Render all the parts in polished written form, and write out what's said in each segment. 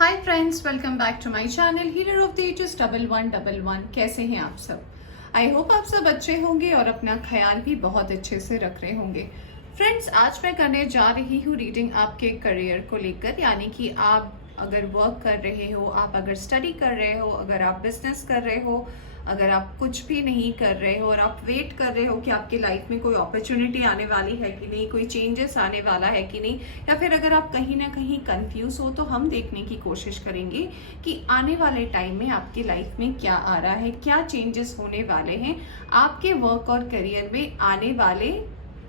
Hi friends, welcome back to my channel healer of the ages 1111। कैसे हैं आप सब? आई होप आप सब अच्छे होंगे और अपना ख्याल भी बहुत अच्छे से रख रहे होंगे। फ्रेंड्स, आज मैं करने जा रही हूँ रीडिंग आपके करियर को लेकर, यानी कि आप अगर वर्क कर रहे हो, आप अगर स्टडी कर रहे हो, अगर आप बिजनेस कर रहे हो, अगर आप कुछ भी नहीं कर रहे हो और आप वेट कर रहे हो कि आपकी लाइफ में कोई अपॉर्चुनिटी आने वाली है कि नहीं, कोई चेंजेस आने वाला है कि नहीं, या फिर अगर आप कहीं ना कहीं कंफ्यूज हो, तो हम देखने की कोशिश करेंगे कि आने वाले टाइम में आपकी लाइफ में क्या आ रहा है, क्या चेंजेस होने वाले हैं आपके वर्क और करियर में आने वाले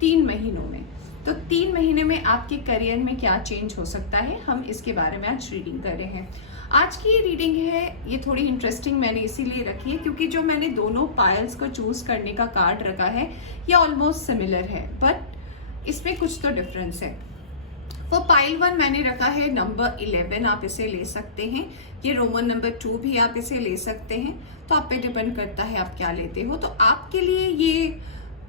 3 महीनों में। तो 3 महीने में आपके करियर में क्या चेंज हो सकता है, हम इसके बारे में आज रीडिंग कर रहे हैं। आज की ये रीडिंग है, ये थोड़ी इंटरेस्टिंग मैंने इसीलिए रखी है क्योंकि जो मैंने दोनों पायल्स को चूज करने का कार्ड रखा है ये ऑलमोस्ट सिमिलर है, बट इसमें कुछ तो डिफरेंस है। वो पाइल 1 मैंने रखा है नंबर 11, आप इसे ले सकते हैं। ये रोमन नंबर 2 भी आप इसे ले सकते हैं, तो आप पे डिपेंड करता है आप क्या लेते हो। तो आपके लिए ये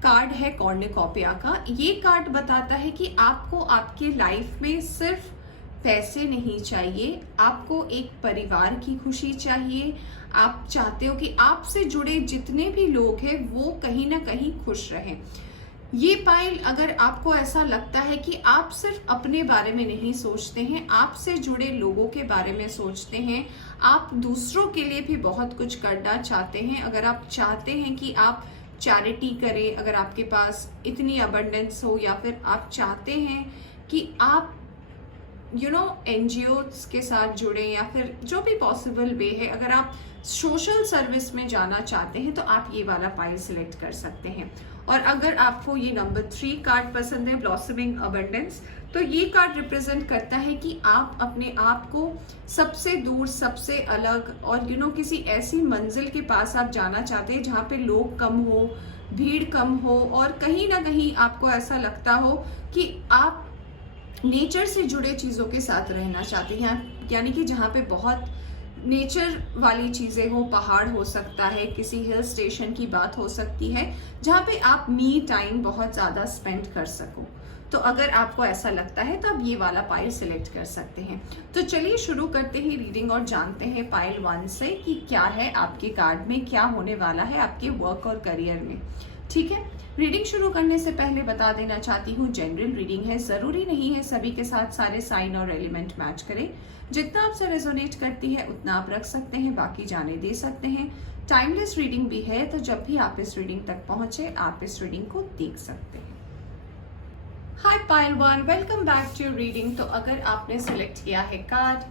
कार्ड है कॉर्नुकॉपिया का। ये कार्ड बताता है कि आपको आपके लाइफ में सिर्फ पैसे नहीं चाहिए, आपको एक परिवार की खुशी चाहिए। आप चाहते हो कि आपसे जुड़े जितने भी लोग हैं वो कहीं ना कहीं खुश रहें। ये पाइल, अगर आपको ऐसा लगता है कि आप सिर्फ अपने बारे में नहीं सोचते हैं, आपसे जुड़े लोगों के बारे में सोचते हैं, आप दूसरों के लिए भी बहुत कुछ करना चाहते हैं, अगर आप चाहते हैं कि आप चैरिटी करें, अगर आपके पास इतनी अबंडेंस हो, या फिर आप चाहते हैं कि आप एनजीओज के साथ जुड़े, या फिर जो भी पॉसिबल वे है, अगर आप सोशल सर्विस में जाना चाहते हैं तो आप ये वाला पाइल सिलेक्ट कर सकते हैं। और अगर आपको ये नंबर 3 कार्ड पसंद है, ब्लॉसमिंग अबंडेंस, तो ये कार्ड रिप्रेजेंट करता है कि आप अपने आप को सबसे दूर, सबसे अलग और किसी ऐसी मंजिल के पास आप जाना चाहते हैं जहाँ पे लोग कम हो, भीड़ कम हो, और कहीं ना कहीं आपको ऐसा लगता हो कि आप नेचर से जुड़े चीज़ों के साथ रहना चाहते हैं, यानी कि जहाँ पे बहुत नेचर वाली चीज़ें हो, पहाड़ हो सकता है, किसी हिल स्टेशन की बात हो सकती है, जहाँ पे आप मी टाइम बहुत ज़्यादा स्पेंड कर सको। तो अगर आपको ऐसा लगता है तो आप ये वाला पाइल सिलेक्ट कर सकते हैं। तो चलिए शुरू करते हैं रीडिंग और जानते हैं पाइल 1 से कि क्या है आपके कार्ड में, क्या होने वाला है आपके वर्क और करियर में। ठीक है, रीडिंग शुरू करने से पहले बता देना चाहती हूँ, जनरल रीडिंग है, ज़रूरी नहीं है सभी के साथ सारे साइन और एलिमेंट मैच करें। जितना आपसे रेजोनेट करती है उतना आप रख सकते हैं, बाकी जाने दे सकते हैं। टाइमलेस रीडिंग भी है, तो जब भी आप इस रीडिंग तक पहुंचे आप इस रीडिंग को देख सकते हैं। Hi pile 1, welcome back to reading. तो अगर आपने सिलेक्ट किया है कार्ड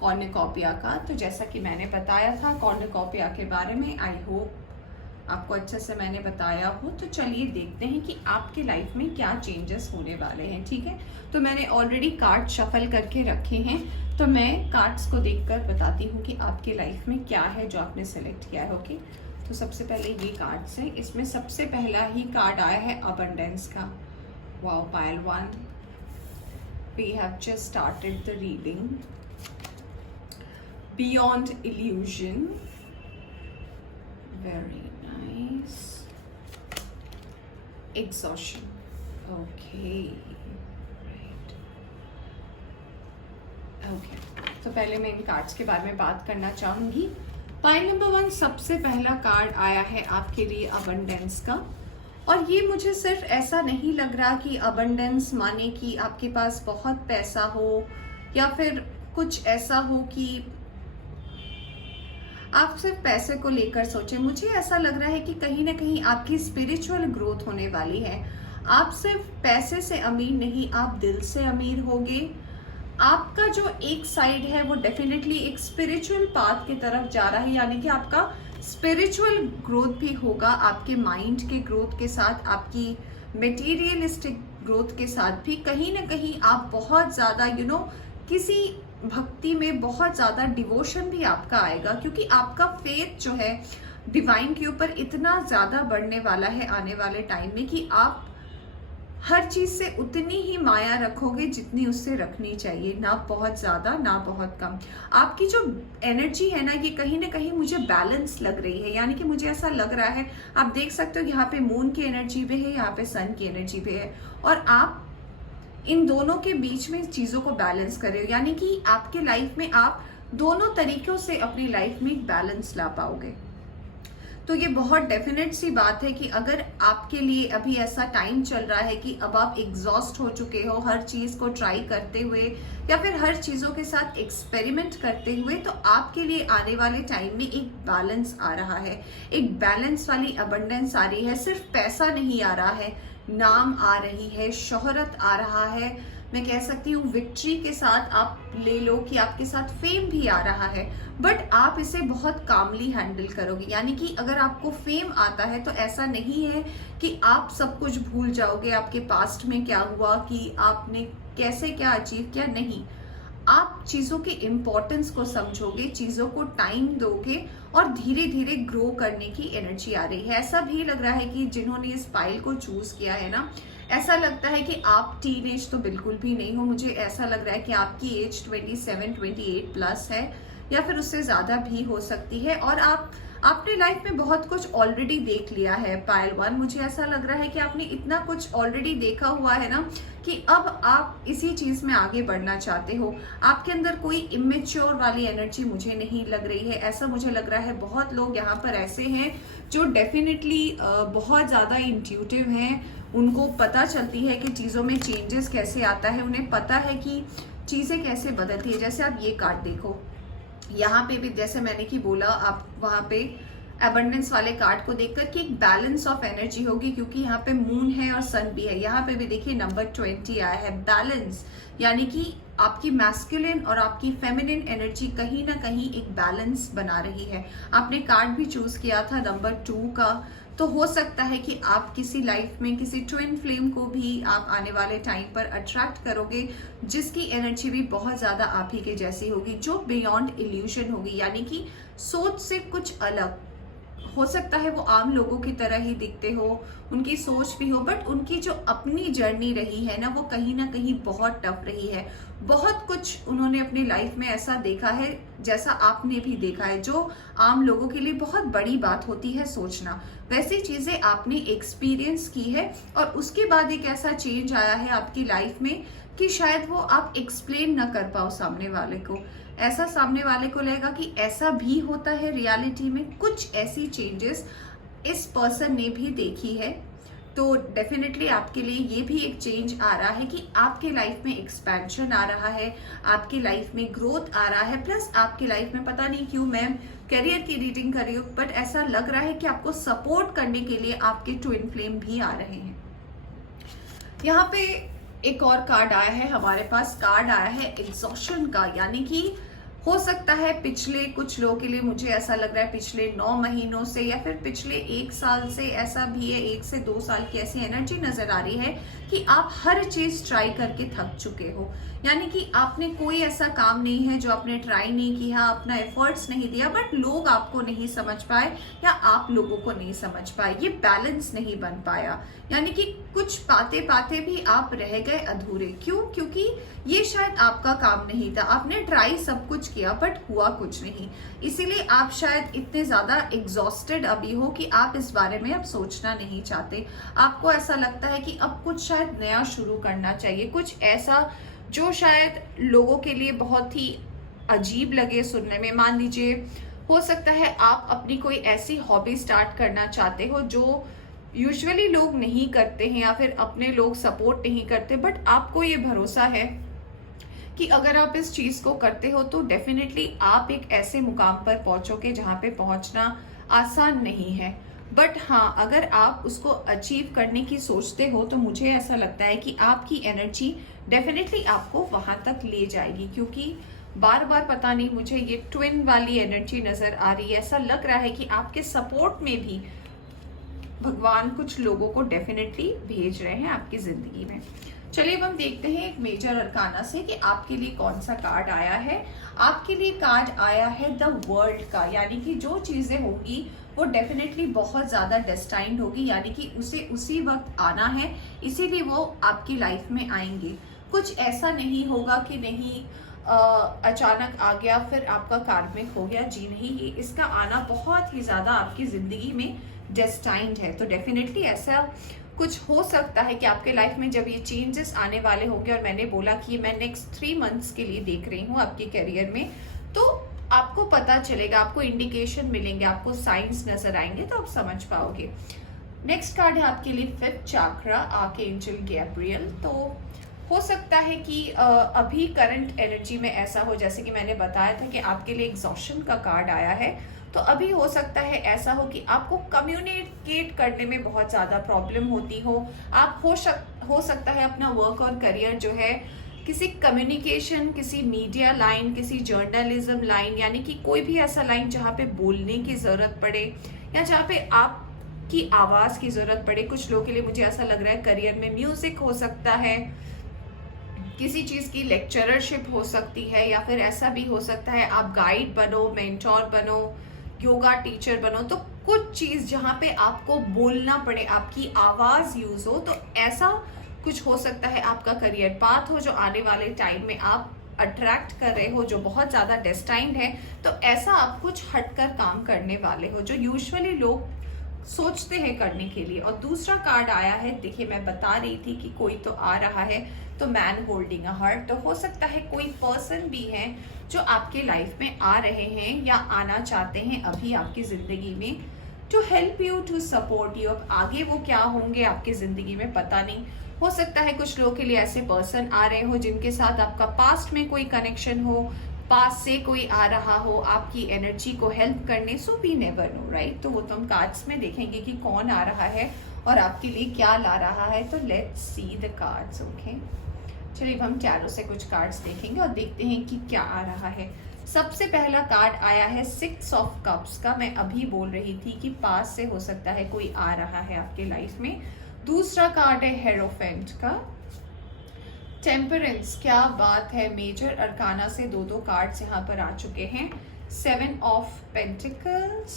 कॉर्नुकॉपिया का, तो जैसा कि मैंने बताया था कॉर्नुकॉपिया के बारे में, आई होप आपको अच्छे से मैंने बताया हो। तो चलिए देखते हैं कि आपके लाइफ में क्या चेंजेस होने वाले हैं। ठीक है, तो मैंने ऑलरेडी कार्ड शफल करके रखे हैं, तो मैं कार्ड्स को देखकर बताती हूँ कि आपके लाइफ में क्या है जो आपने सेलेक्ट किया है। ओके, तो सबसे पहले ये कार्ड्स है, इसमें सबसे पहला ही कार्ड आया है अबंडेंस का। Wow pile 1, we have just started the reading. Beyond illusion, very nice. Exhaustion. Okay. Right. Okay. तो पहले मैं इन कार्ड्स के बारे में बात करना चाहूंगी। पाइल नंबर 1, सबसे पहला कार्ड आया है आपके लिए अबंडेंस का। और ये मुझे सिर्फ ऐसा नहीं लग रहा कि अबंडेंस माने कि आपके पास बहुत पैसा हो, या फिर कुछ ऐसा हो कि आप सिर्फ पैसे को लेकर सोचें। मुझे ऐसा लग रहा है कि कहीं ना कहीं आपकी स्पिरिचुअल ग्रोथ होने वाली है। आप सिर्फ पैसे से अमीर नहीं, आप दिल से अमीर होगे। आपका जो एक साइड है वो डेफिनेटली एक स्पिरिचुअल पाथ की तरफ जा रहा है, यानी कि आपका स्पिरिचुअल ग्रोथ भी होगा, आपके माइंड के ग्रोथ के साथ, आपकी मटेरियलिस्टिक ग्रोथ के साथ भी। कहीं ना कहीं आप बहुत ज़्यादा किसी भक्ति में बहुत ज़्यादा डिवोशन भी आपका आएगा, क्योंकि आपका फेथ जो है डिवाइन के ऊपर इतना ज़्यादा बढ़ने वाला है आने वाले टाइम में कि आप हर चीज़ से उतनी ही माया रखोगे जितनी उससे रखनी चाहिए, ना बहुत ज़्यादा ना बहुत कम। आपकी जो एनर्जी है ना, ये कहीं ना कहीं मुझे बैलेंस लग रही है, यानी कि मुझे ऐसा लग रहा है, आप देख सकते हो यहाँ पे मून की एनर्जी भी है, यहाँ पे सन की एनर्जी भी है, और आप इन दोनों के बीच में चीज़ों को बैलेंस कर रहे हो, यानी कि आपके लाइफ में आप दोनों तरीकों से अपनी लाइफ में बैलेंस ला पाओगे। तो ये बहुत डेफिनेट सी बात है कि अगर आपके लिए अभी ऐसा टाइम चल रहा है कि अब आप एग्जॉस्ट हो चुके हो हर चीज़ को ट्राई करते हुए या फिर हर चीज़ों के साथ एक्सपेरिमेंट करते हुए, तो आपके लिए आने वाले टाइम में एक बैलेंस आ रहा है, एक बैलेंस वाली अबंडेंस आ रही है। सिर्फ पैसा नहीं आ रहा है, नाम आ रही है, शोहरत आ रहा है, मैं कह सकती हूँ विक्ट्री के साथ आप ले लो कि आपके साथ फेम भी आ रहा है, बट आप इसे बहुत कामली हैंडल करोगे। यानी कि अगर आपको फेम आता है तो ऐसा नहीं है कि आप सब कुछ भूल जाओगे, आपके पास्ट में क्या हुआ, कि आपने कैसे क्या अचीव किया, नहीं। आप चीज़ों के इम्पोर्टेंस को समझोगे, चीज़ों को टाइम दोगे और धीरे धीरे ग्रो करने की एनर्जी आ रही है। ऐसा भी लग रहा है कि जिन्होंने इस फाइल को चूज किया है ना, ऐसा लगता है कि आप टीन एज तो बिल्कुल भी नहीं हो। मुझे ऐसा लग रहा है कि आपकी एज 27-28 प्लस है या फिर उससे ज़्यादा भी हो सकती है, और आपने लाइफ में बहुत कुछ ऑलरेडी देख लिया है। पाइल 1, मुझे ऐसा लग रहा है कि आपने इतना कुछ ऑलरेडी देखा हुआ है ना कि अब आप इसी चीज़ में आगे बढ़ना चाहते हो। आपके अंदर कोई इमेच्योर वाली एनर्जी मुझे नहीं लग रही है, ऐसा मुझे लग रहा है। बहुत लोग यहाँ पर ऐसे हैं जो डेफिनेटली बहुत ज़्यादा इंट्यूटिव हैं, उनको पता चलती है कि चीज़ों में चेंजेस कैसे आता है, उन्हें पता है कि चीज़ें कैसे बदलती है। जैसे आप ये कार्ड देखो, यहाँ पे भी जैसे मैंने कि बोला, आप वहाँ पे एबंडेंस वाले कार्ड को देखकर कि एक बैलेंस ऑफ एनर्जी होगी, क्योंकि यहाँ पे मून है और सन भी है। यहाँ पे भी देखिए नंबर 20 आया है, बैलेंस, यानी कि आपकी मैस्कुलिन और आपकी फेमिनिन एनर्जी कहीं ना कहीं एक बैलेंस बना रही है। आपने कार्ड भी चूज किया था नंबर 2 का, तो हो सकता है कि आप किसी लाइफ में किसी ट्विन फ्लेम को भी आप आने वाले टाइम पर अट्रैक्ट करोगे, जिसकी एनर्जी भी बहुत ज़्यादा आप ही के जैसी होगी, जो बियॉन्ड इल्यूशन होगी, यानी कि सोच से कुछ अलग। हो सकता है वो आम लोगों की तरह ही दिखते हो, उनकी सोच भी हो, बट उनकी जो अपनी जर्नी रही है ना, वो कहीं ना कहीं बहुत टफ रही है। बहुत कुछ उन्होंने अपनी लाइफ में ऐसा देखा है जैसा आपने भी देखा है, जो आम लोगों के लिए बहुत बड़ी बात होती है सोचना। वैसी चीजें आपने एक्सपीरियंस की है और उसके बाद एक ऐसा चेंज आया है आपकी लाइफ में कि शायद वो आप एक्सप्लेन ना कर पाओ सामने वाले को। ऐसा सामने वाले को लगेगा कि ऐसा भी होता है रियलिटी में। कुछ ऐसी चेंजेस इस पर्सन ने भी देखी है, तो डेफिनेटली आपके लिए ये भी एक चेंज आ रहा है कि आपके लाइफ में एक्सपेंशन आ रहा है, आपकी लाइफ में ग्रोथ आ रहा है, प्लस आपकी लाइफ में पता नहीं क्यों मैं करियर की रीडिंग कर रही हूँ, बट ऐसा लग रहा है कि आपको सपोर्ट करने के लिए आपके ट्विन फ्लेम भी आ रहे हैं। यहाँ पे एक और कार्ड आया है हमारे पास, कार्ड आया है एग्जॉशन का, यानी कि हो सकता है पिछले कुछ लोगों के लिए, मुझे ऐसा लग रहा है पिछले 9 महीनों से या फिर पिछले 1 साल से ऐसा भी है, 1 से 2 साल की ऐसी एनर्जी नजर आ रही है कि आप हर चीज ट्राई करके थक चुके हो। यानी कि आपने कोई ऐसा काम नहीं है जो आपने ट्राई नहीं किया, अपना एफर्ट्स नहीं दिया, बट लोग आपको नहीं समझ पाए या आप लोगों को नहीं समझ पाए, ये बैलेंस नहीं बन पाया। यानी कि कुछ पाते पाते भी आप रह गए अधूरे। क्यों? क्योंकि ये शायद आपका काम नहीं था, आपने ट्राई सब कुछ किया बट हुआ कुछ नहीं। इसीलिए आप शायद इतने ज्यादा एग्जॉस्टेड अभी हो कि आप इस बारे में अब सोचना नहीं चाहते। आपको ऐसा लगता है कि अब कुछ शायद नया शुरू करना चाहिए, कुछ ऐसा जो शायद लोगों के लिए बहुत ही अजीब लगे सुनने में। मान लीजिए हो सकता है आप अपनी कोई ऐसी हॉबी स्टार्ट करना चाहते हो जो यूजुअली लोग नहीं करते हैं या फिर अपने लोग सपोर्ट नहीं करते, बट आपको ये भरोसा है कि अगर आप इस चीज को करते हो तो डेफिनेटली आप एक ऐसे मुकाम पर पहुंचोगे जहां पे पहुंचना आसान नहीं है। बट हाँ, अगर आप उसको अचीव करने की सोचते हो तो मुझे ऐसा लगता है कि आपकी एनर्जी डेफिनेटली आपको वहां तक ले जाएगी, क्योंकि बार बार पता नहीं मुझे ये ट्विन वाली एनर्जी नजर आ रही है। ऐसा लग रहा है कि आपके सपोर्ट में भी भगवान कुछ लोगों को डेफिनेटली भेज रहे हैं आपकी जिंदगी में। चलिए अब हम देखते हैं एक मेजर अरकाना से कि आपके लिए कौन सा कार्ड आया है। आपके लिए कार्ड आया है द वर्ल्ड का, यानी कि जो चीजें होंगी वो डेफिनेटली बहुत ज्यादा डेस्टाइन्ड होगी, यानी कि उसे उसी वक्त आना है, इसीलिए वो आपकी लाइफ में आएंगे। कुछ ऐसा नहीं होगा कि नहीं अचानक आ गया फिर आपका कार्मिक हो गया, जी नहीं, ये इसका आना बहुत ही ज्यादा आपकी जिंदगी में डेस्टाइन्ड है। तो डेफिनेटली ऐसा कुछ हो सकता है कि आपके लाइफ में जब ये चेंजेस आने वाले होंगे, और मैंने बोला कि मैं नेक्स्ट 3 मंथ्स के लिए देख रही हूँ आपके करियर में, तो आपको पता चलेगा, आपको इंडिकेशन मिलेंगे, आपको साइंस नजर आएंगे, तो आप समझ पाओगे। नेक्स्ट कार्ड है आपके लिए 5th चक्रा, आर्कएंजल गैब्रियल। तो हो सकता है कि अभी करंट एनर्जी में ऐसा हो, जैसे कि मैंने बताया था कि आपके लिए एग्जॉशन का कार्ड आया है, तो अभी हो सकता है ऐसा हो कि आपको कम्युनिकेट करने में बहुत ज़्यादा प्रॉब्लम होती हो। आप हो सकता है अपना वर्क और करियर जो है किसी कम्युनिकेशन, किसी मीडिया लाइन, किसी जर्नलिज्म लाइन, यानी कि कोई भी ऐसा लाइन जहाँ पे बोलने की ज़रूरत पड़े या जहाँ पे आपकी आवाज़ की ज़रूरत पड़े। कुछ लोगों के लिए मुझे ऐसा लग रहा है करियर में म्यूज़िक हो सकता है, किसी चीज़ की लेक्चररशिप हो सकती है, या फिर ऐसा भी हो सकता है आप गाइड बनो, मेंटोर बनो, योगा टीचर बनो। तो कुछ चीज़ जहाँ पे आपको बोलना पड़े, आपकी आवाज़ यूज़ हो, तो ऐसा कुछ हो सकता है आपका करियर पाथ हो जो आने वाले टाइम में आप अट्रैक्ट कर रहे हो, जो बहुत ज़्यादा डेस्टाइन्ड है। तो ऐसा आप कुछ हटकर काम करने वाले हो जो यूजुअली लोग सोचते हैं करने के लिए। और दूसरा कार्ड आया है, देखिए मैं बता रही थी कि कोई तो आ रहा है, तो मैन होल्डिंग अ हार्ट। तो हो सकता है कोई पर्सन भी है जो आपके लाइफ में आ रहे हैं या आना चाहते हैं अभी आपकी जिंदगी में, to help you, to support you. अब आगे वो क्या होंगे आपकी जिंदगी में पता नहीं। हो सकता है कुछ लोगों के लिए ऐसे पर्सन आ रहे हो जिनके साथ आपका पास्ट में कोई कनेक्शन हो, पास से कोई आ रहा हो आपकी एनर्जी को हेल्प करने। So we never know, right. तो वो तो हम कार्ड्स में देखेंगे कि कौन आ रहा है और आपके लिए क्या ला रहा है। तो let's see the cards, okay. चलिए हम टैरो से कुछ कार्ड्स देखेंगे और देखते हैं कि क्या आ रहा है। सबसे पहला कार्ड आया है 6 ऑफ कप्स का। मैं अभी बोल रही थी कि पास से हो सकता है कोई आ रहा है आपके लाइफ में। दूसरा कार्ड है हेरोफेंट का, टेम्परेंस। क्या बात है, मेजर अरकाना से 2 कार्ड्स यहाँ पर आ चुके हैं। 7 ऑफ पेंटिकल्स,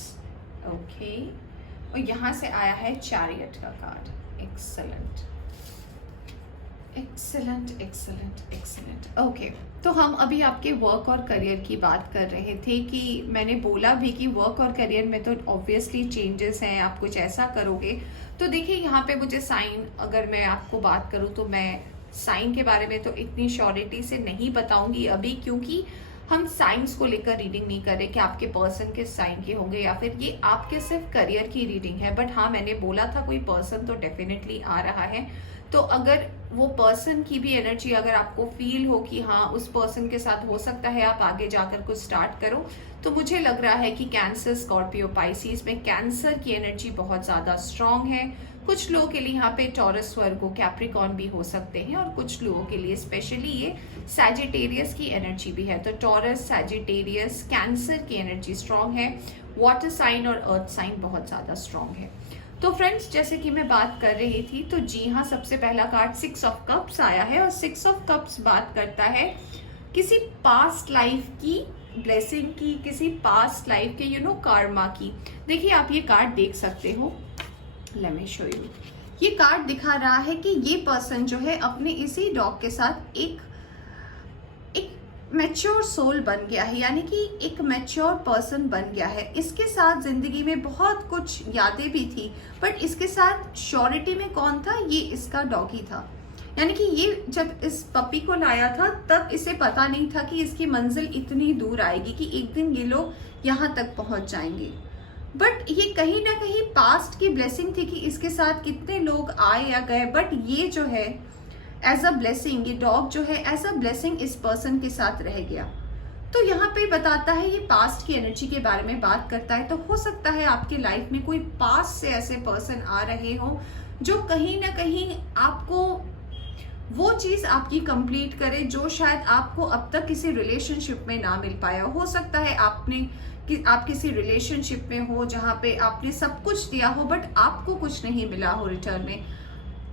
ओके। और यहाँ से आया है चैरियट का card. Excellent excellent excellent excellent, okay. तो हम अभी आपके वर्क और करियर की बात कर रहे थे कि मैंने बोला भी कि वर्क और करियर में तो ऑब्वियसली चेंजेस हैं, आप कुछ ऐसा करोगे। तो देखिए यहाँ पे मुझे साइन, अगर मैं आपको बात करूँ तो मैं साइन के बारे में तो इतनी श्योरिटी से नहीं बताऊंगी अभी, क्योंकि हम साइंस को लेकर रीडिंग नहीं कर रहे कि आपके पर्सन किस साइन के होंगे या फिर ये आपके सिर्फ करियर की रीडिंग है। बट हाँ, मैंने बोला था कोई पर्सन तो डेफिनेटली आ रहा है। तो अगर वो पर्सन की भी एनर्जी अगर आपको फील हो कि हाँ उस पर्सन के साथ हो सकता है आप आगे जाकर कुछ स्टार्ट करो, तो मुझे लग रहा है कि कैंसर, स्कॉर्पियो, पाइसिस में कैंसर की एनर्जी बहुत ज़्यादा स्ट्रांग है। कुछ लोगों के लिए यहाँ पे टॉरस, वर्गो, कैप्रिकॉर्न भी हो सकते हैं, और कुछ लोगों के लिए स्पेशली ये सैजिटेरियस की एनर्जी भी है। तो टॉरस, सैजिटेरियस, कैंसर की एनर्जी स्ट्रांग है। वाटर साइन और अर्थ साइन बहुत ज़्यादा स्ट्रांग है। तो फ्रेंड्स, जैसे कि मैं बात कर रही थी, तो जी हाँ, सबसे पहला कार्ड 6 ऑफ कप्स आया है, और 6 ऑफ कप्स बात करता है किसी पास्ट लाइफ की ब्लेसिंग की, किसी पास्ट लाइफ के कार्मा की। देखिए आप ये कार्ड देख सकते हो, लेट मी शो यू। ये कार्ड दिखा रहा है कि ये पर्सन जो है अपने इसी डॉग के साथ एक मैच्योर सोल बन गया है, यानी कि एक मैच्योर पर्सन बन गया है। इसके साथ जिंदगी में बहुत कुछ यादें भी थी, बट इसके साथ श्योरिटी में कौन था? ये इसका डॉगी था। यानी कि ये जब इस पपी को लाया था तब इसे पता नहीं था कि इसकी मंजिल इतनी दूर आएगी, कि एक दिन ये लोग यहाँ तक पहुँच जाएंगे। बट ये कहीं ना कहीं पास्ट की ब्लेसिंग थी कि इसके साथ कितने लोग आए या गए, बट ये जो है एज अ ब्लेसिंग, ये डॉग जो है एज अ ब्लेसिंग इस पर्सन के साथ रह गया। तो यहाँ पे बताता है, ये पास्ट की एनर्जी के बारे में बात करता है। तो हो सकता है आपके लाइफ में कोई पास्ट से ऐसे पर्सन आ रहे हो जो कहीं ना कहीं आपको वो चीज़ आपकी कंप्लीट करे जो शायद आपको अब तक किसी रिलेशनशिप में ना मिल पाया। हो सकता है आप किसी रिलेशनशिप में हो जहाँ पे आपने सब कुछ दिया हो बट आपको कुछ नहीं मिला हो रिटर्न में।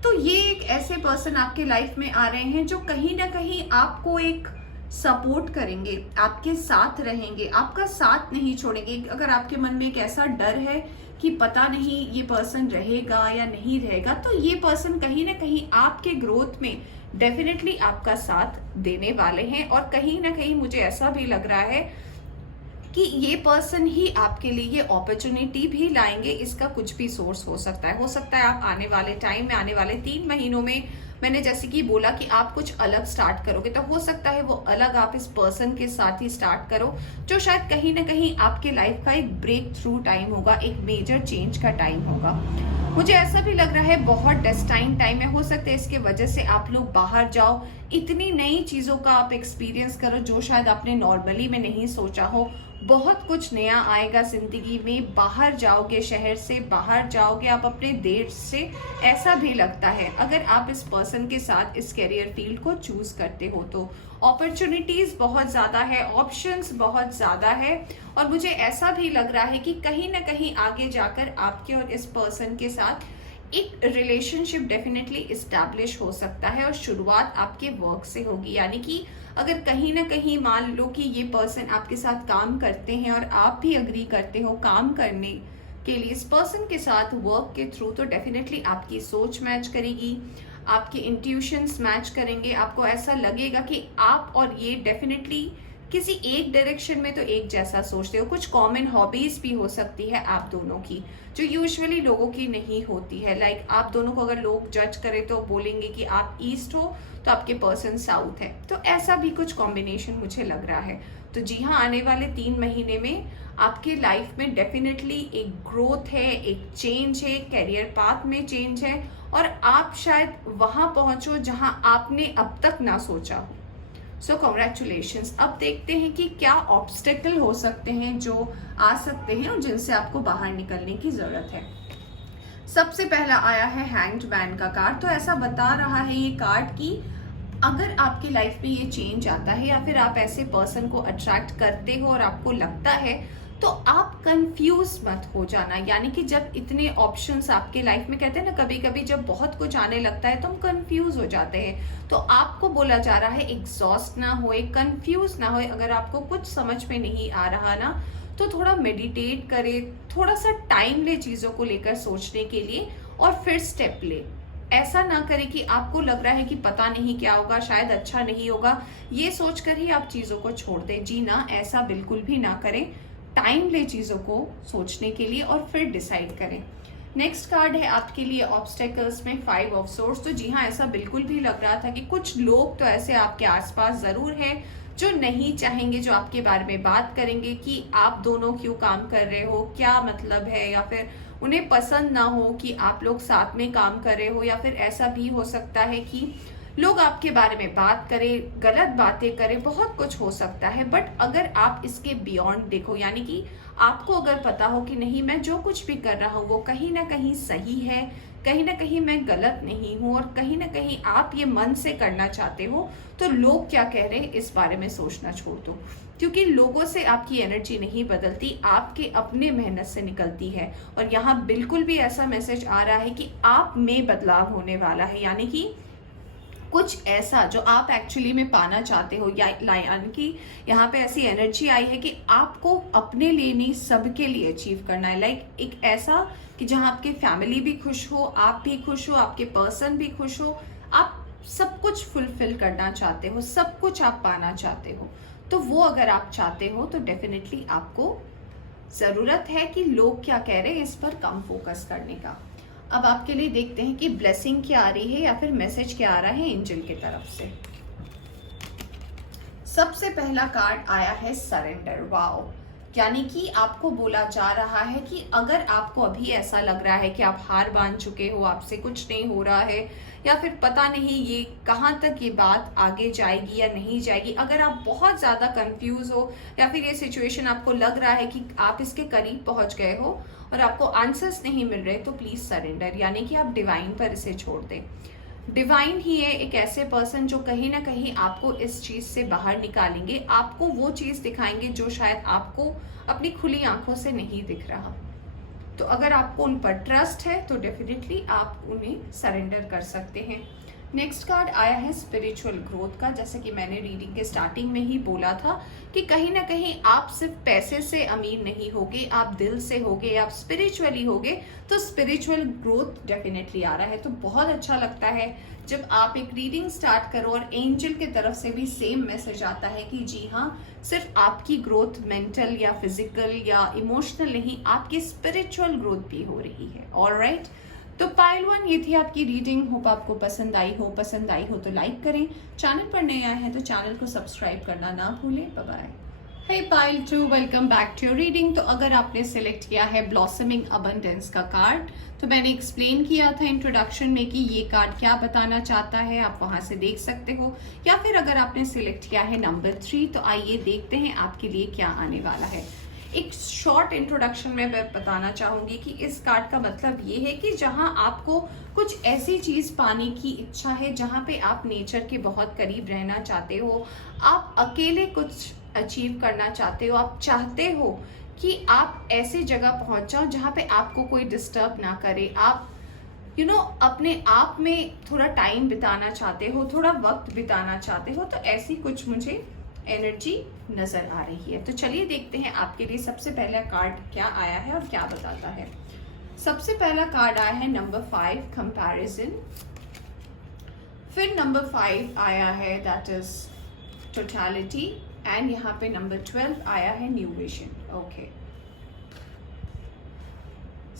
तो ये एक ऐसे पर्सन आपके लाइफ में आ रहे हैं जो कहीं ना कहीं आपको एक सपोर्ट करेंगे, आपके साथ रहेंगे, आपका साथ नहीं छोड़ेंगे। अगर आपके मन में एक ऐसा डर है कि पता नहीं ये पर्सन रहेगा या नहीं रहेगा, तो ये पर्सन कहीं ना कहीं आपके ग्रोथ में डेफिनेटली आपका साथ देने वाले हैं। और कहीं ना कहीं मुझे ऐसा भी लग रहा है कि ये पर्सन ही आपके लिए ये अपॉर्चुनिटी भी लाएंगे। इसका कुछ भी सोर्स हो सकता है आप आने वाले टाइम में, आने वाले 3 महीनों में, मैंने जैसे कि बोला कि आप कुछ अलग स्टार्ट करोगे, तो हो सकता है वो अलग आप इस पर्सन के साथ ही स्टार्ट करो, जो शायद कहीं ना कहीं आपके लाइफ का एक ब्रेक थ्रू टाइम होगा, एक मेजर चेंज का टाइम होगा। मुझे ऐसा भी लग रहा है बहुत डेस्टाइन टाइम है। हो सकता है इसके वजह से आप लोग बाहर जाओ, इतनी नई चीज़ों का आप एक्सपीरियंस करो जो शायद आपने नॉर्मली में नहीं सोचा हो। बहुत कुछ नया आएगा जिंदगी में, बाहर जाओगे, शहर से बाहर जाओगे आप अपने देश से, ऐसा भी लगता है अगर आप इस पर्सन के साथ इस करियर फील्ड को चूज करते हो तो। अपॉर्चुनिटीज बहुत ज़्यादा है, ऑप्शंस बहुत ज़्यादा है, और मुझे ऐसा भी लग रहा है कि कहीं ना कहीं आगे जाकर आपके और इस पर्सन के साथ एक रिलेशनशिप डेफिनेटली इस्टेब्लिश हो सकता है, और शुरुआत आपके वर्क से होगी। यानी कि अगर कहीं ना कहीं मान लो कि ये पर्सन आपके साथ काम करते हैं और आप भी अग्री करते हो काम करने के लिए इस पर्सन के साथ वर्क के थ्रू, तो डेफिनेटली आपकी सोच मैच करेगी, आपके इंट्यूशंस मैच करेंगे, आपको ऐसा लगेगा कि आप और ये डेफिनेटली किसी एक डायरेक्शन में तो एक जैसा सोचते हो। कुछ कॉमन हॉबीज भी हो सकती है आप दोनों की, जो यूजुअली लोगों की नहीं होती है। लाइक आप दोनों को अगर लोग जज करें तो बोलेंगे कि आप ईस्ट हो तो आपके पर्सन साउथ है, तो ऐसा भी कुछ कॉम्बिनेशन मुझे लग रहा है। तो जी हाँ, आने वाले 3 महीने में आपके लाइफ में डेफिनेटली एक ग्रोथ है, एक चेंज है, कैरियर पाथ में चेंज है, और आप शायद वहां पहुंचो जहां आपने अब तक ना सोचा हो। सो कॉन्ग्रेचुलेशंस। अब देखते हैं कि क्या ऑब्स्टेकल हो सकते हैं जो आ सकते हैं और जिनसे आपको बाहर निकलने की जरूरत है। सबसे पहला आया है हैंग्ड मैन का कार्ड। तो ऐसा बता रहा है ये कार्ड कि अगर आपकी लाइफ में ये चेंज आता है या फिर आप ऐसे पर्सन को अट्रैक्ट करते हो और आपको लगता है, तो आप कंफ्यूज मत हो जाना। यानी कि जब इतने ऑप्शंस आपके लाइफ में, कहते हैं ना कभी कभी जब बहुत कुछ आने लगता है तो हम कंफ्यूज हो जाते हैं, तो आपको बोला जा रहा है एग्जॉस्ट ना होए, कंफ्यूज ना होए। अगर आपको कुछ समझ में नहीं आ रहा ना, तो थोड़ा मेडिटेट करे, थोड़ा सा टाइम ले चीजों को लेकर सोचने के लिए, और फिर स्टेप ले। ऐसा ना करें कि आपको लग रहा है कि पता नहीं क्या होगा, शायद अच्छा नहीं होगा, ये सोचकर ही आप चीजों को छोड़ दें। जी ना, ऐसा बिल्कुल भी ना करें। टाइम ले चीजों को सोचने के लिए और फिर डिसाइड करें। नेक्स्ट कार्ड है आपके लिए ऑब्स्टेकल्स में 5 ऑफ सोर्ड्स। तो जी हाँ, ऐसा बिल्कुल भी लग रहा था कि कुछ लोग तो ऐसे आपके आसपास जरूर है जो नहीं चाहेंगे, जो आपके बारे में बात करेंगे कि आप दोनों क्यों काम कर रहे हो, क्या मतलब है, या फिर उन्हें पसंद ना हो कि आप लोग साथ में काम कर रहे हो, या फिर ऐसा भी हो सकता है कि लोग आपके बारे में बात करें, गलत बातें करें, बहुत कुछ हो सकता है। बट अगर आप इसके बियॉन्ड देखो, यानी कि आपको अगर पता हो कि नहीं, मैं जो कुछ भी कर रहा हूँ वो कहीं ना कहीं सही है, कहीं ना कहीं मैं गलत नहीं हूँ, और कहीं ना कहीं आप ये मन से करना चाहते हो, तो लोग क्या कह रहे हैं इस बारे में सोचना छोड़ दो। क्योंकि लोगों से आपकी एनर्जी नहीं बदलती, आपके अपने मेहनत से निकलती है। और यहाँ बिल्कुल भी ऐसा मैसेज आ रहा है कि आप में बदलाव होने वाला है, यानी कि कुछ ऐसा जो आप एक्चुअली में पाना चाहते हो, या यानी कि यहाँ पे ऐसी एनर्जी आई है कि आपको अपने लिए नहीं सबके लिए अचीव करना है। लाइक एक ऐसा कि जहाँ आपकी फैमिली भी खुश हो, आप भी खुश हो, आपके पर्सन भी खुश हो, आप सब कुछ फुलफिल करना चाहते हो, सब कुछ आप पाना चाहते हो। तो वो अगर आप चाहते हो तो डेफिनेटली आपको जरूरत है कि लोग क्या कह रहे हैं इस पर कम फोकस करने का। अब आपके लिए देखते हैं कि ब्लेसिंग क्या आ रही है या फिर मैसेज क्या आ रहा है एंजल की तरफ से। सबसे पहला कार्ड आया है सरेंडर। वाओ, यानी कि आपको बोला जा रहा है कि अगर आपको अभी ऐसा लग रहा है कि आप हार मान चुके हो, आपसे कुछ नहीं हो रहा है, या फिर पता नहीं ये कहाँ तक ये बात आगे जाएगी या नहीं जाएगी, अगर आप बहुत ज़्यादा कंफ्यूज हो या फिर ये सिचुएशन आपको लग रहा है कि आप इसके करीब पहुँच गए हो और आपको आंसर्स नहीं मिल रहे, तो प्लीज़ सरेंडर, यानी कि आप डिवाइन पर इसे छोड़ दें। डिवाइन ही है एक ऐसे पर्सन जो कहीं ना कहीं आपको इस चीज से बाहर निकालेंगे, आपको वो चीज दिखाएंगे जो शायद आपको अपनी खुली आंखों से नहीं दिख रहा। तो अगर आपको उन पर ट्रस्ट है तो डेफिनेटली आप उन्हें सरेंडर कर सकते हैं। नेक्स्ट कार्ड आया है स्पिरिचुअल ग्रोथ का। जैसे कि मैंने रीडिंग के स्टार्टिंग में ही बोला था कि कहीं ना कहीं आप सिर्फ पैसे से अमीर नहीं होगे, आप दिल से होगे, आप स्पिरिचुअली होगे, तो स्पिरिचुअल ग्रोथ डेफिनेटली आ रहा है। तो बहुत अच्छा लगता है जब आप एक रीडिंग स्टार्ट करो और एंजल की तरफ से भी सेम मैसेज आता है कि जी हाँ, सिर्फ आपकी ग्रोथ मेंटल या फिजिकल या इमोशनल नहीं, आपकी स्पिरिचुअल ग्रोथ भी हो रही है। ऑलराइट, तो पाइल 1 ये थी आपकी रीडिंग। होप आपको पसंद आई हो तो लाइक करें, चैनल पर नए आए हैं तो चैनल को सब्सक्राइब करना ना भूलें। Bye bye. Hey pile 2, welcome back to your reading. तो अगर आपने सिलेक्ट किया है ब्लॉसमिंग अबंडेंस का कार्ड, तो मैंने एक्सप्लेन किया था इंट्रोडक्शन में कि ये कार्ड क्या बताना चाहता है, आप वहां से देख सकते हो। या फिर अगर आपने सिलेक्ट किया है नंबर 3, तो आइए देखते हैं आपके लिए क्या आने वाला है। एक शॉर्ट इंट्रोडक्शन में मैं बताना चाहूंगी कि इस कार्ड का मतलब ये है कि जहां आपको कुछ ऐसी चीज पाने की इच्छा है जहां पे आप नेचर के बहुत करीब रहना चाहते हो, आप अकेले कुछ अचीव करना चाहते हो, आप चाहते हो कि आप ऐसी जगह पहुंच जाओ जहां पे आपको कोई डिस्टर्ब ना करे, आप अपने आप में थोड़ा टाइम बिताना चाहते हो, थोड़ा वक्त बिताना चाहते हो, तो ऐसी कुछ मुझे एनर्जी नजर आ रही है। तो चलिए देखते हैं आपके लिए सबसे पहला कार्ड क्या आया है और क्या बताता है। सबसे पहला कार्ड आया है नंबर 5 कंपैरिजन। फिर नंबर 5 आया है दैट इज टोटलिटी, एंड यहाँ पे नंबर 12 आया है न्यू विजन। ओके,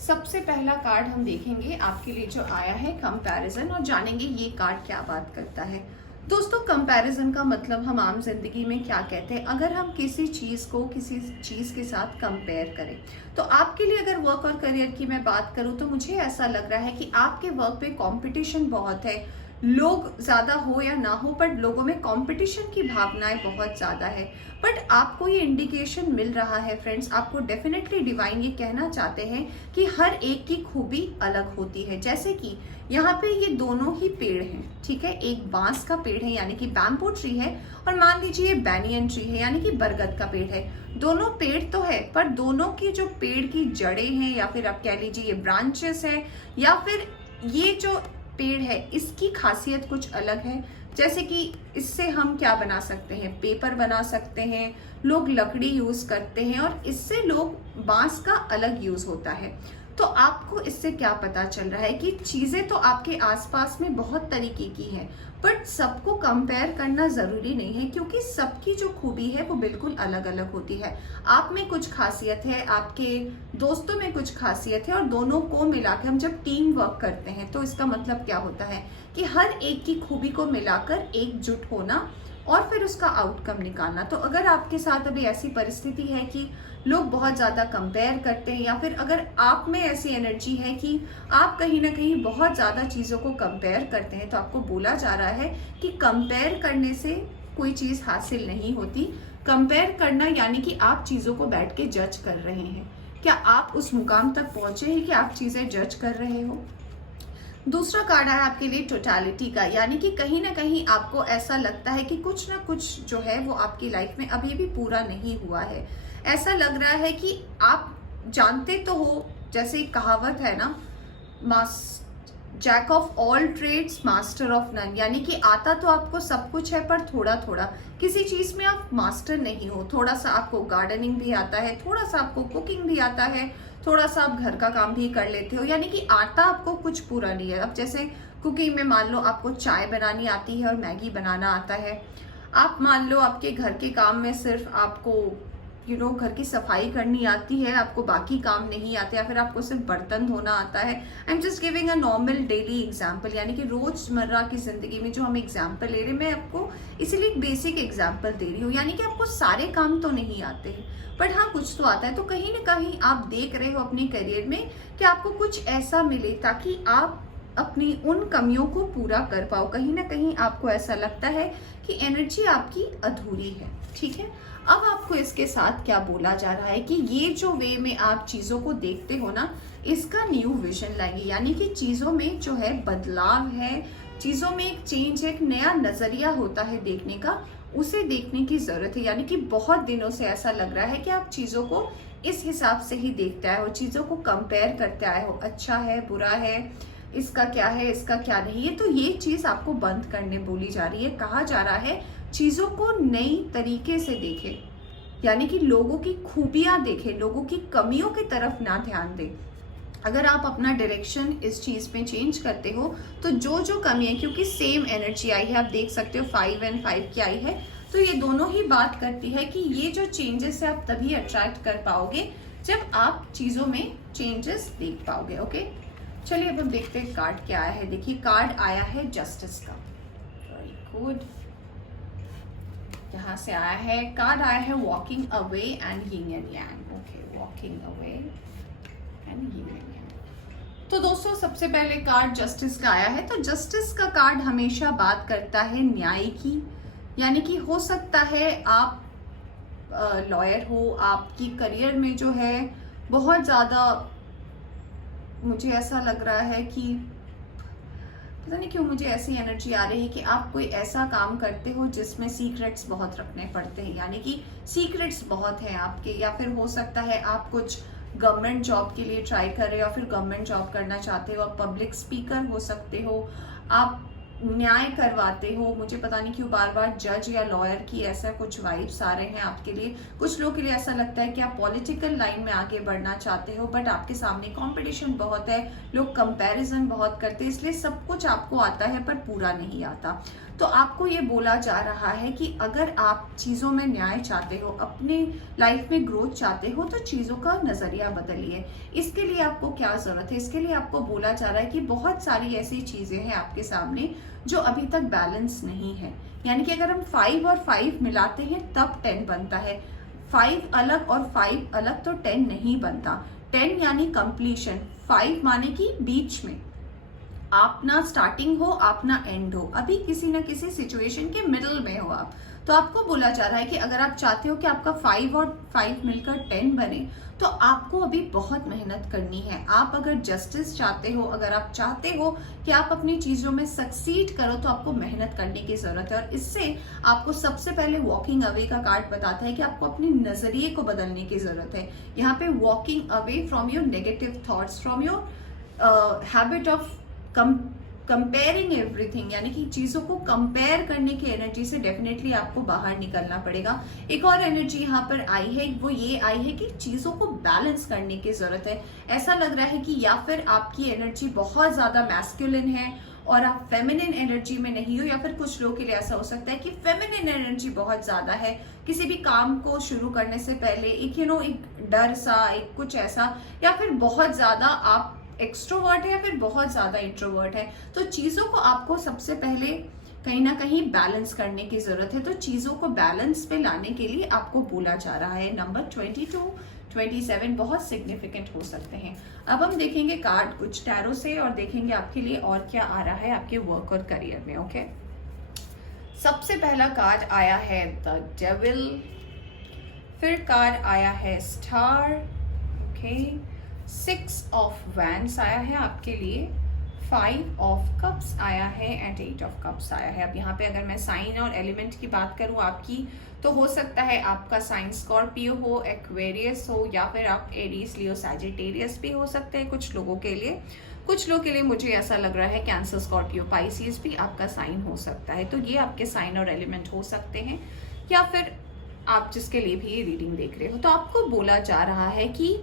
सबसे पहला कार्ड हम देखेंगे आपके लिए जो आया है कंपैरिजन, और जानेंगे ये कार्ड क्या बात करता है। दोस्तों, कंपैरिजन का मतलब हम आम जिंदगी में क्या कहते हैं, अगर हम किसी चीज को किसी चीज के साथ कंपेयर करें, तो आपके लिए अगर वर्क और करियर की मैं बात करूं तो मुझे ऐसा लग रहा है कि आपके वर्क पे कंपटीशन बहुत है। लोग ज्यादा हो या ना हो, बट लोगों में कंपटीशन की भावनाएं बहुत ज्यादा है। बट आपको ये इंडिकेशन मिल रहा है फ्रेंड्स, आपको डेफिनेटली डिवाइन ये कहना चाहते हैं कि हर एक की खूबी अलग होती है। जैसे कि यहाँ पे ये दोनों ही पेड़ हैं, ठीक है, एक बांस का पेड़ है यानी कि बैम्बू ट्री है, और मान लीजिए बैनियन ट्री है यानी कि बरगद का पेड़ है। दोनों पेड़ तो है, पर दोनों की जो पेड़ की जड़ें हैं, या फिर आप कह लीजिए ये ब्रांचेस है, या फिर ये जो पेड़ है इसकी खासियत कुछ अलग है। जैसे कि इससे हम क्या बना सकते हैं, पेपर बना सकते हैं, लोग लकड़ी यूज करते हैं, और इससे लोग बांस का अलग यूज होता है। तो आपको इससे क्या पता चल रहा है कि चीजें तो आपके आसपास में बहुत तरीके की हैं, बट सबको कंपेयर करना जरूरी नहीं है, क्योंकि सबकी जो खूबी है वो बिल्कुल अलग अलग होती है। आप में कुछ खासियत है, आपके दोस्तों में कुछ खासियत है, और दोनों को मिलाकर हम जब टीम वर्क करते हैं तो इसका मतलब क्या होता है कि हर एक की खूबी को मिलाकर एकजुट होना और फिर उसका आउटकम निकालना। तो अगर आपके साथ अभी ऐसी परिस्थिति है कि लोग बहुत ज्यादा कंपेयर करते हैं, या फिर अगर आप में ऐसी एनर्जी है कि आप कहीं ना कहीं बहुत ज्यादा चीजों को कंपेयर करते हैं, तो आपको बोला जा रहा है कि कंपेयर करने से कोई चीज हासिल नहीं होती। कंपेयर करना यानी कि आप चीजों को बैठ के जज कर रहे हैं। क्या आप उस मुकाम तक पहुंचे हैं कि आप चीजें जज कर रहे हो? दूसरा कार्ड है आपके लिए टोटलिटी का, यानी कि कहीं ना कहीं आपको ऐसा लगता है कि कुछ ना कुछ जो है वो आपकी लाइफ में अभी भी पूरा नहीं हुआ है। ऐसा लग रहा है कि आप जानते तो हो, जैसे कहावत है ना, Jack of all trades master of none, यानी कि आता तो आपको सब कुछ है पर थोड़ा थोड़ा, किसी चीज में आप मास्टर नहीं हो। थोड़ा सा आपको गार्डनिंग भी आता है, थोड़ा सा आपको कुकिंग भी आता है, थोड़ा सा आप घर का काम भी कर लेते हो, यानी कि आता आपको कुछ पूरा नहीं है। अब जैसे कुकिंग में मान लो आपको चाय बनानी आती है और मैगी बनाना आता है, आप मान लो आपके घर के काम में सिर्फ आपको घर की सफाई करनी आती है, आपको बाकी काम नहीं आते, या फिर आपको सिर्फ बर्तन धोना आता है। I am just giving a normal daily example, यानी कि रोजमर्रा की जिंदगी में जो हम एग्जाम्पल ले रहे हैं, मैं आपको इसीलिए एक बेसिक एग्जाम्पल दे रही हूँ, यानी कि आपको सारे काम तो नहीं आते हैं, बट हाँ कुछ तो आता है। तो कहीं ना कहीं आप देख रहे हो अपने करियर में कि आपको कुछ ऐसा मिले ताकि आप अपनी उन कमियों को पूरा कर पाओ। कहीं ना कहीं आपको ऐसा लगता है कि एनर्जी आपकी अधूरी है, ठीक है। अब आपको इसके साथ क्या बोला जा रहा है कि ये जो वे में आप चीजों को देखते हो ना, इसका न्यू विजन लाइए, यानी कि चीजों में जो है बदलाव है, चीजों में एक चेंज है, एक नया नजरिया होता है देखने का, उसे देखने की जरूरत है। यानी कि बहुत दिनों से ऐसा लग रहा है कि आप चीजों को इस हिसाब से ही देखते आए हो, चीजों को कंपेयर करते आए हो, अच्छा है बुरा है, इसका क्या है, इसका क्या नहीं है। तो ये चीज आपको बंद करने बोली जा रही है। कहा जा रहा है चीजों को नई तरीके से देखें, यानी कि लोगों की खूबियां देखें, लोगों की कमियों की तरफ ना ध्यान दें। अगर आप अपना डायरेक्शन इस चीज में चेंज करते हो तो जो जो कमी है, क्योंकि सेम एनर्जी आई है, आप देख सकते हो 5 and 5 की आई है, तो ये दोनों ही बात करती है कि ये जो चेंजेस है आप तभी अट्रैक्ट कर पाओगे जब आप चीजों में चेंजेस देख पाओगे। ओके, चलिए अब हम देखते हैं कार्ड क्या आया है। देखिए कार्ड आया है जस्टिस का। Very good. यहाँ से आया है, कार्ड आया है walking away and yin and yang. Okay, walking away and yin and yang. तो दोस्तों सबसे पहले कार्ड जस्टिस का आया है। तो जस्टिस का कार्ड हमेशा बात करता है न्याय की, यानी कि हो सकता है आप लॉयर हो, आपकी करियर में जो है बहुत ज़्यादा, मुझे ऐसा लग रहा है कि पता नहीं क्यों मुझे ऐसी एनर्जी आ रही है कि आप कोई ऐसा काम करते हो जिसमें सीक्रेट्स बहुत रखने पड़ते हैं, यानी कि सीक्रेट्स बहुत हैं आपके। या फिर हो सकता है आप कुछ गवर्नमेंट जॉब के लिए ट्राई कर रहे हो, या फिर गवर्नमेंट जॉब करना चाहते हो, आप पब्लिक स्पीकर हो सकते हो, आप न्याय करवाते हो। मुझे पता नहीं क्यों बार बार जज या लॉयर की ऐसा कुछ वाइब्स आ रहे हैं आपके लिए। कुछ लोगों के लिए ऐसा लगता है कि आप पॉलिटिकल लाइन में आगे बढ़ना चाहते हो, बट आपके सामने कंपटीशन बहुत है, लोग कंपैरिजन बहुत करते हैं, इसलिए सब कुछ आपको आता है पर पूरा नहीं आता। तो आपको ये बोला जा रहा है कि अगर आप चीज़ों में न्याय चाहते हो, अपने लाइफ में ग्रोथ चाहते हो, तो चीज़ों का नज़रिया बदलिए। इसके लिए आपको क्या ज़रूरत है? इसके लिए आपको बोला जा रहा है कि बहुत सारी ऐसी चीज़ें हैं आपके सामने जो अभी तक बैलेंस नहीं है। यानी कि अगर हम 5 और 5 मिलाते हैं तब 10 बनता है। 5 अलग और 5 अलग तो 10 नहीं बनता। 10 यानी कंप्लीशन, 5 माने कि बीच में, आप ना स्टार्टिंग हो आप ना एंड हो, अभी किसी ना किसी सिचुएशन के मिडल में हो आप। तो आपको बोला जा रहा है कि अगर आप चाहते हो कि आपका 5 और 5 मिलकर 10 बने, तो आपको अभी बहुत मेहनत करनी है। आप अगर जस्टिस चाहते हो, अगर आप चाहते हो कि आप अपनी चीजों में सक्सीड करो, तो आपको मेहनत करने की जरूरत है। और इससे आपको सबसे पहले वॉकिंग अवे का कार्ड बताता है कि आपको अपने नजरिए को बदलने की जरूरत है। यहाँ पे walking away from your negative thoughts, from your habit of comparing everything, यानी कि चीजों को कंपेयर करने की एनर्जी से डेफिनेटली आपको बाहर निकलना पड़ेगा। एक और एनर्जी यहाँ पर आई है, वो ये आई है कि चीजों को बैलेंस करने की जरूरत है। ऐसा लग रहा है कि या फिर आपकी एनर्जी बहुत ज्यादा मैस्कुलिन है और आप फेमिनिन एनर्जी में नहीं हो, या फिर कुछ लोगों के लिए ऐसा हो सकता है कि फेमिनिन एनर्जी बहुत ज्यादा है। किसी भी काम को शुरू करने से पहले एक एक डर सा, एक कुछ ऐसा, या फिर बहुत ज्यादा आप एक्सट्रोवर्ट है या फिर बहुत ज्यादा इंट्रोवर्ट है। तो चीजों को आपको सबसे पहले कहीं ना कहीं बैलेंस करने की जरूरत है। तो चीजों को बैलेंस पे लाने के लिए आपको बोला जा रहा है। नंबर 22, 27 बहुत सिग्निफिकेंट हो सकते हैं। अब हम देखेंगे कार्ड कुछ टैरो से और देखेंगे आपके लिए और क्या आ रहा है आपके वर्क और करियर में। ओके, सबसे पहला कार्ड आया है द डेविल, फिर कार्ड आया है स्टार, ओके, 6 ऑफ वैंड्स आया है आपके लिए, 5 ऑफ कप्स आया है एंड 8 ऑफ कप्स आया है। अब यहाँ पे अगर मैं साइन और एलिमेंट की बात करूँ आपकी, तो हो सकता है आपका साइन स्कॉर्पियो हो, एक्वेरियस हो, या फिर आप एरीज, लियो, सैजिटेरियस भी हो सकते हैं कुछ लोगों के लिए। कुछ लोगों के लिए मुझे ऐसा लग रहा है कैंसर, स्कॉर्पियो, पाइसिस भी आपका साइन हो सकता है। तो ये आपके साइन और एलिमेंट हो सकते हैं, या फिर आप जिसके लिए भी ये रीडिंग देख रहे हो। तो आपको बोला जा रहा है कि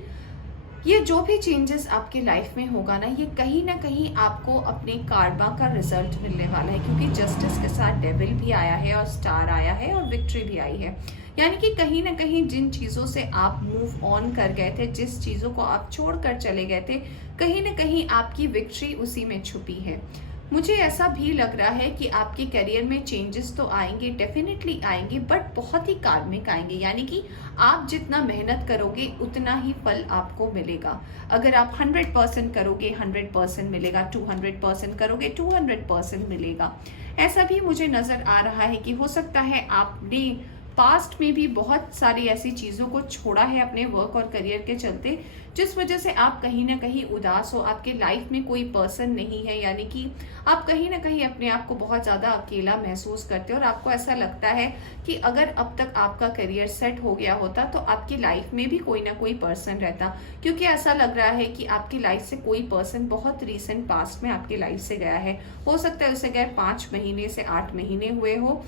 ये जो भी चेंजेस आपकी लाइफ में होगा ना, ये कहीं ना कहीं आपको अपने कार्मा का रिजल्ट मिलने वाला है, क्योंकि जस्टिस के साथ डेविल भी आया है और स्टार आया है और विक्ट्री भी आई है। यानी कि कहीं ना कहीं जिन चीज़ों से आप मूव ऑन कर गए थे, जिस चीज़ों को आप छोड़कर चले गए थे, कहीं ना कहीं आपकी विक्ट्री उसी में छुपी है। मुझे ऐसा भी लग रहा है कि आपके करियर में चेंजेस तो आएंगे, डेफिनेटली आएंगे, बट बहुत ही कार्मिक आएंगे। यानी कि आप जितना मेहनत करोगे उतना ही फल आपको मिलेगा। अगर आप 100% करोगे 100% मिलेगा, 200% करोगे 200% मिलेगा। ऐसा भी मुझे नजर आ रहा है कि हो सकता है आपने पास्ट में भी बहुत सारी ऐसी चीज़ों को छोड़ा है अपने वर्क और करियर के चलते, जिस वजह से आप कहीं ना कहीं उदास हो, आपके लाइफ में कोई पर्सन नहीं है, यानी कि आप कहीं ना कहीं अपने आप को बहुत ज़्यादा अकेला महसूस करते हो और आपको ऐसा लगता है कि अगर अब तक आपका करियर सेट हो गया होता तो आपकी लाइफ में भी कोई ना कोई पर्सन रहता, क्योंकि ऐसा लग रहा है कि आपकी लाइफ से कोई पर्सन बहुत रीसेंट पास्ट में आपकी लाइफ से गया है। हो सकता है उसे गए 5 महीने से 8 महीने हुए हो,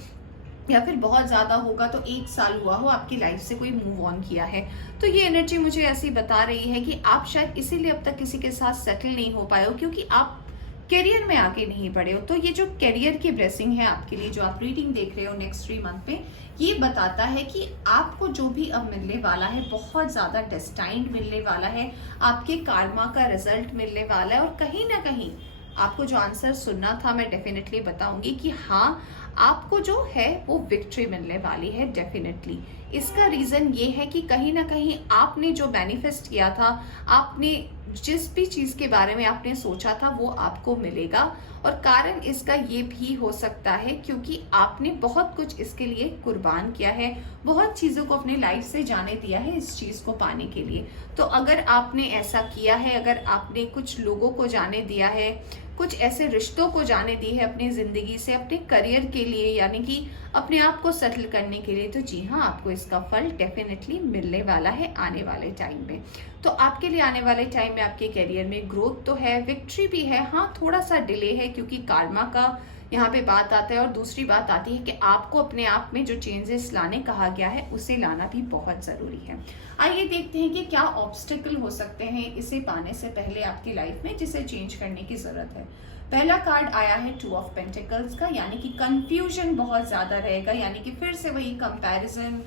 या फिर बहुत ज़्यादा होगा तो 1 साल हुआ हो आपकी लाइफ से कोई मूव ऑन किया है। तो ये एनर्जी मुझे ऐसी बता रही है कि आप शायद इसीलिए अब तक किसी के साथ सेटल नहीं हो पाए हो, क्योंकि आप करियर में आगे नहीं बढ़े हो। तो ये जो करियर की ब्लेसिंग है आपके लिए, जो आप रीडिंग देख रहे हो नेक्स्ट 3 मंथ में, ये बताता है कि आपको जो भी अब मिलने वाला है बहुत ज़्यादा डेस्टाइन्ड मिलने वाला है, आपके कार्मा का रिजल्ट मिलने वाला है। और कहीं ना कहीं आपको जो आंसर सुनना था मैं डेफिनेटली बताऊंगी कि हाँ, आपको जो है वो विक्ट्री मिलने वाली है डेफिनेटली। इसका रीज़न ये है कि कहीं ना कहीं आपने जो मैनिफेस्ट किया था, आपने जिस भी चीज़ के बारे में आपने सोचा था वो आपको मिलेगा। और कारण इसका ये भी हो सकता है क्योंकि आपने बहुत कुछ इसके लिए कुर्बान किया है, बहुत चीज़ों को अपनी लाइफ से जाने दिया है इस चीज़ को पाने के लिए। तो अगर आपने ऐसा किया है, अगर आपने कुछ लोगों को जाने दिया है, कुछ ऐसे रिश्तों को जाने दी है अपनी ज़िंदगी से अपने करियर के लिए, यानी कि अपने आप को सेटल करने के लिए, तो जी हाँ, आपको इसका फल डेफिनेटली मिलने वाला है आने वाले टाइम में। तो आपके लिए आने वाले टाइम में आपके करियर में ग्रोथ तो है, विक्ट्री भी है, हाँ थोड़ा सा डिले है क्योंकि कार्मा का यहाँ पे बात आता है। और दूसरी बात आती है कि आपको अपने आप में जो चेंजेस लाने कहा गया है उसे लाना भी बहुत ज़रूरी है। आइए देखते हैं कि क्या ऑब्स्टिकल हो सकते हैं इसे पाने से पहले आपकी लाइफ में, जिसे चेंज करने की ज़रूरत है। पहला कार्ड आया है 2 ऑफ पेंटिकल्स का, यानी कि कंफ्यूजन बहुत ज़्यादा रहेगा, यानी कि फिर से वही कंपैरिजन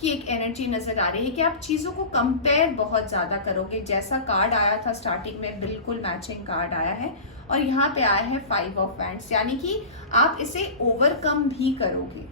की एक एनर्जी नजर आ रही है कि आप चीज़ों को कंपेयर बहुत ज़्यादा करोगे। जैसा कार्ड आया था स्टार्टिंग में बिल्कुल मैचिंग कार्ड आया है, और यहाँ पे आया है 5 ऑफ वैंड्स, यानी कि आप इसे ओवरकम भी करोगे।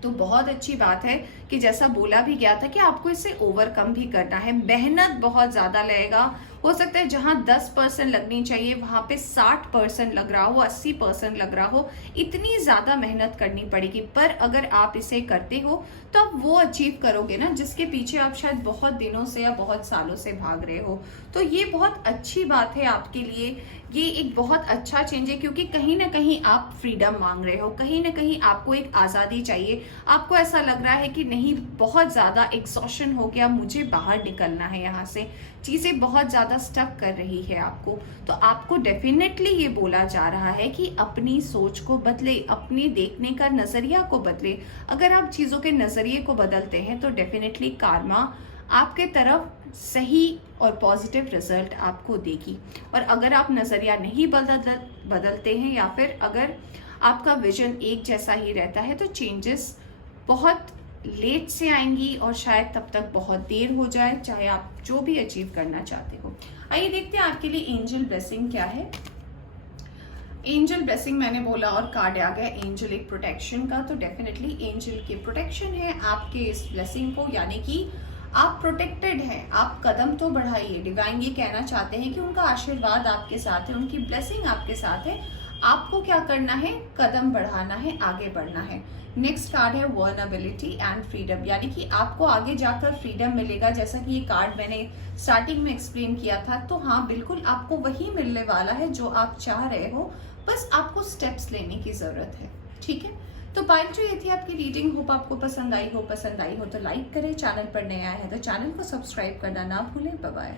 तो बहुत अच्छी बात है कि जैसा बोला भी गया था कि आपको इसे ओवरकम भी करना है, मेहनत बहुत ज़्यादा लगेगा। हो सकता है जहां 10% लगनी चाहिए वहां पे 60% लग रहा हो, 80% लग रहा हो, इतनी ज़्यादा मेहनत करनी पड़ेगी। पर अगर आप इसे करते हो तो आप वो अचीव करोगे ना जिसके पीछे आप शायद बहुत दिनों से या बहुत सालों से भाग रहे हो। तो ये बहुत अच्छी बात है आपके लिए, ये एक बहुत अच्छा चेंज है, क्योंकि कहीं ना कहीं आप फ्रीडम मांग रहे हो, कहीं ना कहीं आपको एक आज़ादी चाहिए। आपको ऐसा लग रहा है कि नहीं, बहुत ज़्यादा एग्जॉशन हो गया, मुझे बाहर निकलना है यहाँ से, चीज़ें बहुत ज़्यादा स्टक कर रही है आपको। तो आपको डेफिनेटली ये बोला जा रहा है कि अपनी सोच को बदले, अपने देखने का नज़रिया को बदले। अगर आप चीज़ों के नज़रिए को बदलते हैं तो डेफिनेटली कार्मा आपके तरफ सही और पॉजिटिव रिजल्ट आपको देगी। और अगर आप नज़रिया नहीं बदलते हैं, या फिर अगर आपका विजन एक जैसा ही रहता है, तो चेंजेस बहुत लेट से आएंगी और शायद तब तक बहुत देर हो जाए, चाहे आप जो भी अचीव करना चाहते हो। आइए देखते हैं आपके लिए एंजल ब्लेसिंग क्या है। एंजल ब्लेसिंग मैंने बोला और कार्ड आ गया एंजल एक प्रोटेक्शन का, तो डेफिनेटली एंजल की प्रोटेक्शन है आपके इस ब्लेसिंग को, यानी कि आप प्रोटेक्टेड हैं। आप कदम तो बढ़ाइए, डिवाइन ये कहना चाहते हैं कि उनका आशीर्वाद आपके साथ है, उनकी ब्लेसिंग आपके साथ है। आपको क्या करना है, कदम बढ़ाना है, आगे बढ़ना है। नेक्स्ट कार्ड है वर्नेबिलिटी एंड फ्रीडम, यानी कि आपको आगे जाकर फ्रीडम मिलेगा, जैसा कि ये कार्ड मैंने स्टार्टिंग में एक्सप्लेन किया था। तो हाँ, बिल्कुल आपको वही मिलने वाला है जो आप चाह रहे हो, बस आपको स्टेप्स लेने की जरूरत है। ठीक है, तो पाइल जो ये थी आपकी रीडिंग, होप आपको पसंद आई हो तो लाइक करें, चैनल पर नया है तो चैनल को सब्सक्राइब करना ना भूलें। Bye bye.